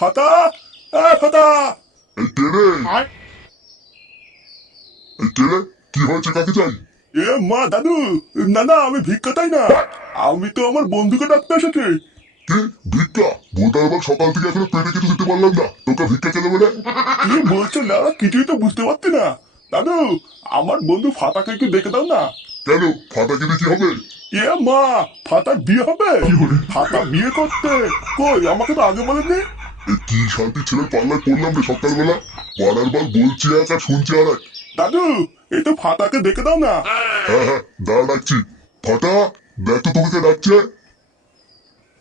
ফাতা এ ফাতা। এই রে এই কে কি হয়েছে কাকে চাই এ মা দাদু না না আমি ভিক্ষা তাই না। আমি তো আমার বন্ধুকে ডাকতে এসেছি। কি? ভিক্ষা? ভোটার বাল সকাল থেকে এখনও পেটে কিছু দিতে পারলাম না। তোকে ভিক্ষা কে দেবে রে কি বলছো না কিছুই তো বুঝতে পারছি না। দাদু আমার বন্ধু ফাতাকে একটু দেখে দাও না। কেন? ফাতা কিনে কি হবে? এ মা ফাতার বিয়ে হবে। ফাতা বিয়ে করতে। কই আমাকে তো আগে বলেনি? কি শান্তি ছেলের পাল্লায় পড়লাম রে সকালবেলা? পাড়ার বাল বলছি এক আর শুনছি আর এক। দাদু এই তো ফাতাকে দেখে দাও না। হ্যাঁ হ্যাঁ দাঁড়া ডাকছি। ফাটা দেখ তো তোকে ডাকছে।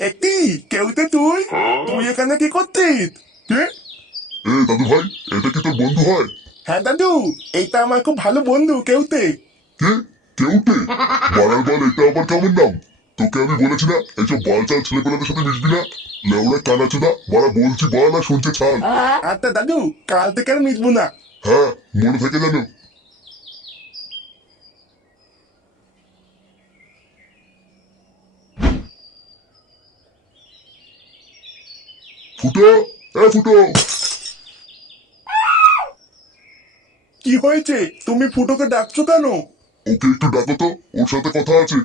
একটি কেউতে তুই? তুই এখানে কি করছিস? কে? এ দাদু ভাই এটা কি তোর বন্ধু হয়? হ্যাঁ দাদু এইটা আমার খুব ভালো বন্ধু কেউতে কে? কেউটে বাড়ার বাল এটা আবার কেমন নাম? তোকে আমি বলেছি না এইসব বালচাল ছেলেপেলাদের সাথে মিশবি না। লেউড়া কানাচোদা বাড়া বলছি বল আর শুনছে ছাল আচ্ছা দাদু কাল থেকে আর না। হ্যাঁ মনে থেকে জানো ফুটো এ ফুটো। কি হয়েছে? তুমি ফুটোকে ডাকছো কেন? ওকে একটু ডাকো তো ওর সাথে কথা আছে।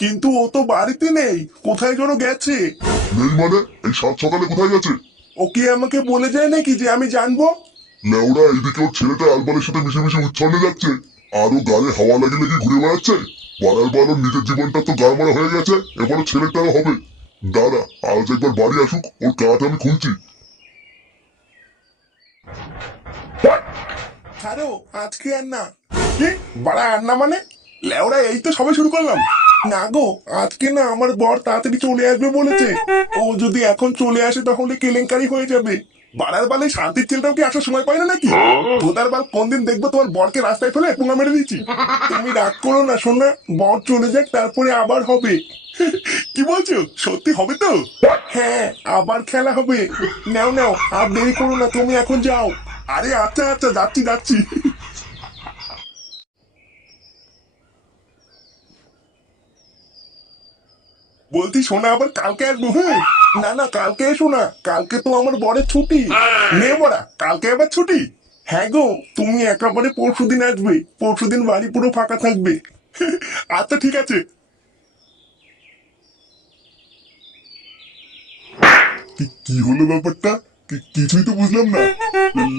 কিন্তু ও তো বাড়িতে নেই কোথায় যেন গেছে? নেই মানে? এই সাত সকালে কোথায় গেছে? ও কি আমাকে বলে যায় নাকি যে আমি জানব? লেউড়া এইদিকে ওর ছেলেটা আলবালের সাথে মিশে মিশে উচ্ছন্নে যাচ্ছে। আরও গায়ে হাওয়া লাগে লেগে ঘুরে বেড়াচ্ছে? বাড়ার বার নিজের জীবনটা তো গায়ে মারা হয়ে গেছে এবারে ছেলেটাও হবে। দাদা আজ একবার বাড়ি আসুক ওর কাঠ আমি খুলছি ছাড়ো আজকে আর না। কি? বাড়া আর না মানে? লেওরা এই তো সবে শুরু করলাম। না গো, আজকে না আমার বর তাড়াতাড়ি চলে আসবে বলেছে। ও যদি এখন চলে আসে তাহলে কেলেঙ্কারি হয়ে যাবে। বাড়ার বালে শান্তির ছেলেটাও কি আসার সময় পায় না নাকি? তোদার বাল দেখব তোমার বরকে রাস্তায় ফেলে পুঙ্গা মেরে দিচ্ছি তুমি রাগ করো না শোনা বর চলে যাক, তারপরে আবার হবে। কি বলছো? সত্যি হবে তো? হ্যাঁ আবার খেলা হবে। নাও নাও, আর দেরি করো না, তুমি এখন যাও। আরে আচ্ছা আচ্ছা যাচ্ছি যাচ্ছি। বলছি শোনা আবার কালকে আসব হ্যাঁ না না কালকে এসো না কালকে তো আমার বরের ছুটি। নে বড়া কালকে আবার ছুটি। হ্যাঁ গো তুমি একেবারে পরশু দিন আসবে পরশু দিন বাড়ি পুরো ফাঁকা থাকবে। আচ্ছা ঠিক আছে। কি- হলো ব্যাপারটা? কিছুই তো বুঝলাম না।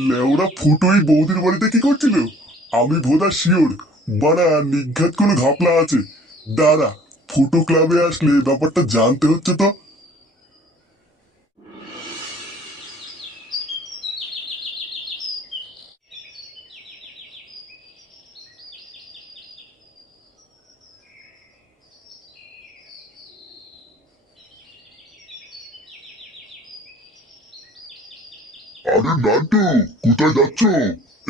লেওরা ফুটোই বৌদির বাড়িতে কি করছিল? আমি বোধা শিওর। বাড়া নিঘাত কোনো ঘাপলা আছে। দাঁড়া ফুটো ক্লাবে আসলে ব্যাপারটা জানতে হচ্ছে তো। আরে নান্টু, কোথায় যাচ্ছ?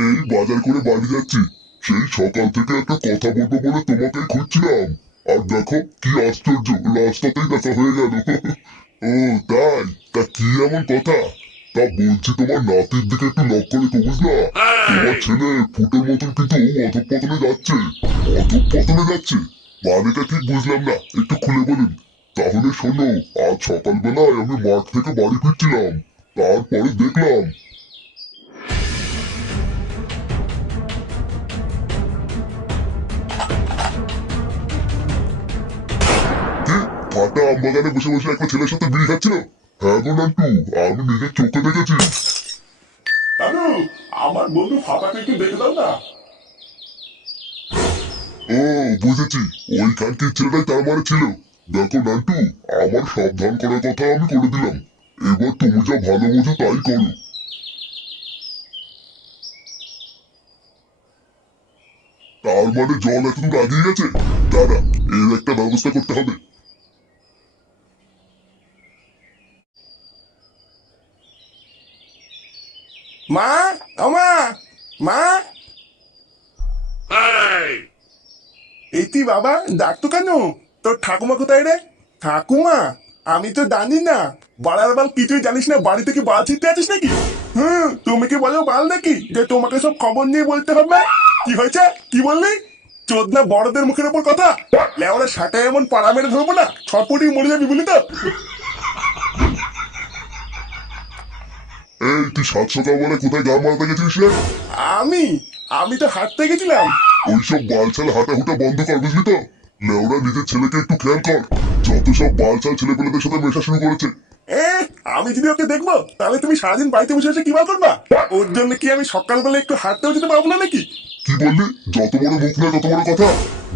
এই বাজার করে বাড়ি যাচ্ছি। সেই সকাল থেকে একটা কথা বলব বলে তোমাকে খুঁজছিলাম। আর দেখো কি আশ্চর্য, রাস্তাতেই দেখা হয়ে গেল। ও, তাই? তা কি এমন কথা? তা বলছি তোমার নাতির দিকে একটু লক্ষ্য রেখো বুঝলা? তোমার ছেলে ফুটোর মতন কিন্তু ও অধপতনে যাচ্ছে অধপতনে যাচ্ছে। মানেটা ঠিক বুঝলাম না, একটু খুলে বলুন। তাহলে শোনো, আজ সকালবেলায় আমি মাঠ থেকে বাড়ি ফিরছিলাম, তারপরে দেখলাম ফাটা আমবাগানে বসে বসে একটা ছেলের সাথে বিড়ি খাচ্ছিল। হ্যাঁ গো নান্টু আমি নিজের চোখে দেখেছি। দাদু আমার বন্ধু একটু দেখে দাও না। ও বুঝেছি। ওই ছেলেটাই তার মানে ছিল। দেখো নান্টু আমার সাবধান করার কথা আমি করে দিলাম। এবার তুমি যা ভালো বোঝো তাই করো। তার মানে জল এতদূর আগিয়ে গেছে? দাদা এর একটা ব্যবস্থা করতে হবে। মা আমা মা এটি বাবা ডাকতো কেন? তোর ঠাকুমা কোথায় রে? ঠাকুমা আমি তো জানি না। বাড়ার বাল কিছুই জানিস না বাড়ি থেকে বাল ছিটতে আছিস নাকি? হুম তুমি কি বলো বাল নাকি? যে তোমাকে সব খবর নিয়ে বলতে হবে? কি হয়েছে? কি বললি? চোদনা বড়দের মুখের ওপর কথা? লেওরা সাটায় এমন পাড়া মেরে ধরবো না? ছটপটি মরে যাবি বলি তো? তুই সাত সকালবেলা কোথায় গান মারাতে গেছিস রে? আমি? আমি তো হাঁটতে গেছিলাম। ওইসব বালছাল হাঁটাহুটা বন্ধ কর বুঝলি তো? লেওরা নিজের ছেলেকে একটু খেয়াল কর। যত সব বালছাল ছেলেপেলেদের সাথে মেশা শুরু করেছে। এ আমি যদি ওকে দেখব তাহলে তুমি সারাদিন বাড়িতে বসে বসে কি বার করবা? ওর জন্য কি আমি সকালবেলা একটু হাঁটতেও যেতে পারব না নাকি? কি বললি? যত বড় মুখ না তত বড় কথা।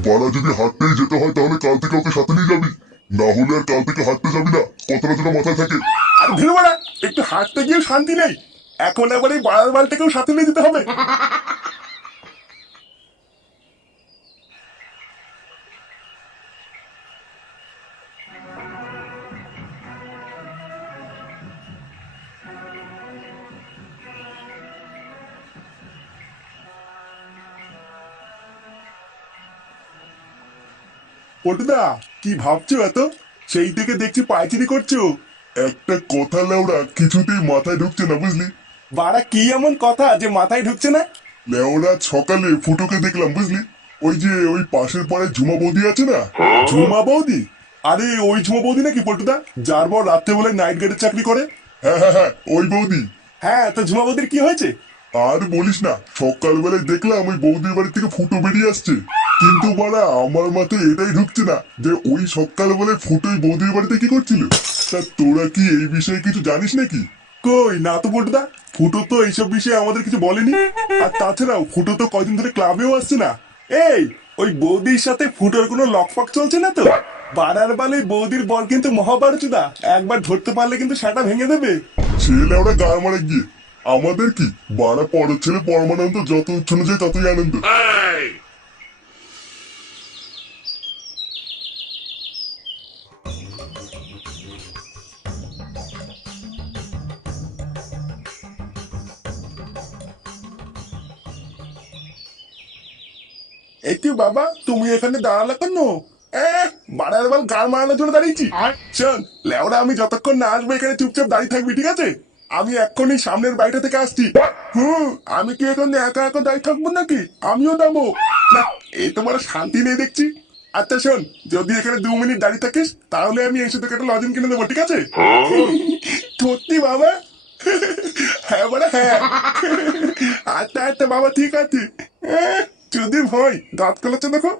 বাড়া যদি হাঁটতেই যেতে হয় তাহলে কাল থেকে ওকে সাথে নিয়ে যাবি। না হলে আর কাল থেকে হাঁটতে যাবি না। কথাটা যেন মাথায় থাকে। আর ভিড় একটু হাঁটতে গিয়ে শান্তি নেই। এখন আবার এই বাড়ার বালটাকেও সাথে নিয়ে যেতে হবে। পটুদা কি ভাবছ এত? সেই থেকে দেখছি পায়চিরি করছ। একটা কথা লেওরা কিছুতেই মাথায় ঢুকছে না বুঝলি? বাড়া কি এমন কথা যে মাথায় ঢুকছে না? লেওরা সকালে ফুটোকে দেখলাম বুঝলি? ওই যে ওই পাশের পাড়ে ঝুমা বৌদি আছে না? ঝুমা বৌদি? আরে ওই ঝুমা বৌদি নাকি পল্টুদা যার বর রাত্রে বলে নাইট গার্ডের চাকরি করে। হ্যাঁ হ্যাঁ হ্যাঁ ওই বৌদি। হ্যাঁ তো ঝুমা বৌদির কি হয়েছে? আর বলিস না সকালবেলায় দেখলাম ওই বৌদির বাড়ি থেকে ফুটো বেরিয়ে আসছে। কিন্তু বাড়া আমার মাথায় এটাই ঢুকছে না যে ওই সকালবেলায় ফুটোই বৌদির বাড়িতে কি করছিল। তা তোরা কি এই বিষয়ে কিছু জানিস নাকি? কই না তো পল্টুদা ফুটো তো এইসব বিষয়ে আমাদের কিছু বলেনি। আর তাছাড়াও ফুটো তো কয়দিন ধরে ক্লাবেও আসছে না। এই ওই বৌদির সাথে ফুটোর কোনো লকপাক চলছে না তো? বাড়ার বালে বৌদির বল কিন্তু মহাভারতদা। একবার ধরতে পারলে কিন্তু সেটা ভেঙে দেবে। ছেলে ওরা গার মারা গিয়ে। আমাদের কি? বাড়া পরের ছেলে পরমানন্দ যত উচ্ছন্ন যায় ততই আনন্দ। একটু বাবা তুমি এখানে দাঁড়ালে কেন? বাড়ার বাল গাল মারানোর জন্য দাঁড়িয়েছি। চল লেওরা আমি যতক্ষণ না আসব এখানে চুপচাপ দাঁড়িয়ে থাকবি ঠিক আছে? আমি এক্ষুনি সামনের বাড়িটা থেকে আসছি। হুম আমি কি এখন একা একা দাঁড়িয়ে থাকব নাকি? আমিও যাব না এই তোমার শান্তি নেই দেখছি। আচ্ছা শোন যদি এখানে দু মিনিট দাঁড়িয়ে থাকিস তাহলে আমি এসে তোকে একটা লজেন কিনে দেবো ঠিক আছে? সত্যি বাবা? হ্যাঁ বলে হ্যাঁ। আচ্ছা আচ্ছা বাবা ঠিক আছে। যদি ভয় দাঁত কলাচ্ছে দেখো।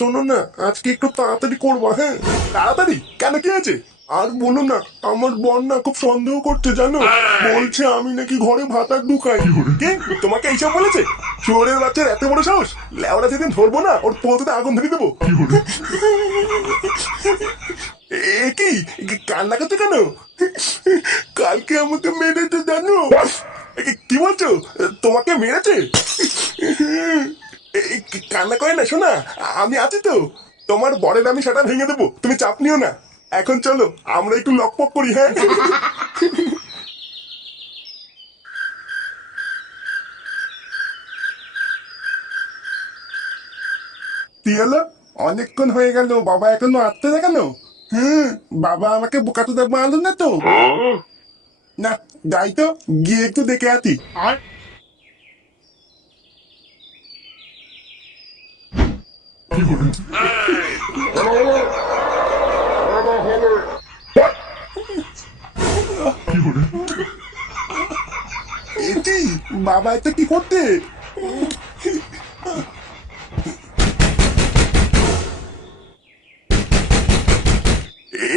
শোনো না আজকে একটু তাড়াতাড়ি করব হ্যাঁ? তাড়াতাড়ি? কেন কি আছে আর বলো না আমার বোন না খুব সন্দেহ করছে জানো? বলছে আমি নাকি ঘরে ভাতার ঢুকাই কে তোমাকে এইসব বলেছে? চোরের বাচ্চার এত বড় সাহস? লেওরা যেদিন ধরবো না ওর পোলতে আগুন ধরিয়ে দেবো। এ কি? কান্না করছ কেন? কালকে আমাকে মেরেছে জানো? কি- বলছো? তোমাকে মেরেছে? কান্না করে না শোনা আমি আছি তো। তোমার বরের আমি সেটা ভেঙে দেবো তুমি চাপ নিও না। এখন চলো আমরা একটু লকপক করি হ্যাঁ? কি হলো? অনেকক্ষণ হয়ে গেল বাবা এখনও আসতে না কেন? হুম বাবা আমাকে বোকাতে দেবো আনলো না তো। না যাই তো গিয়ে একটু দেখে আতি এটি বাবা এটা কি করতে?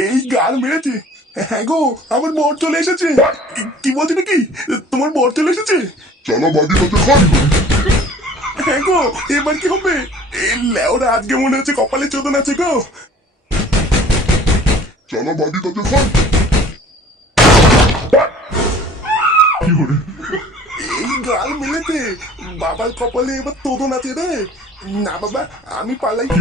এই গাল মেরেছে হ্যাঁ গো আমার বর চলে এসেছে। কি- বলছে নাকি? তোমার বর চলে এসেছে? চলো বাদি হ্যাঁ গো এবার কি হবে? এই লেওরা আজকে মনে হচ্ছে কপালে চোদন আছে গো। চলো বাদি তো খান এই গাল মেলেছে বাবার কপালে এবার তোদন আছে রে। না বাবা আমি পালাই। কি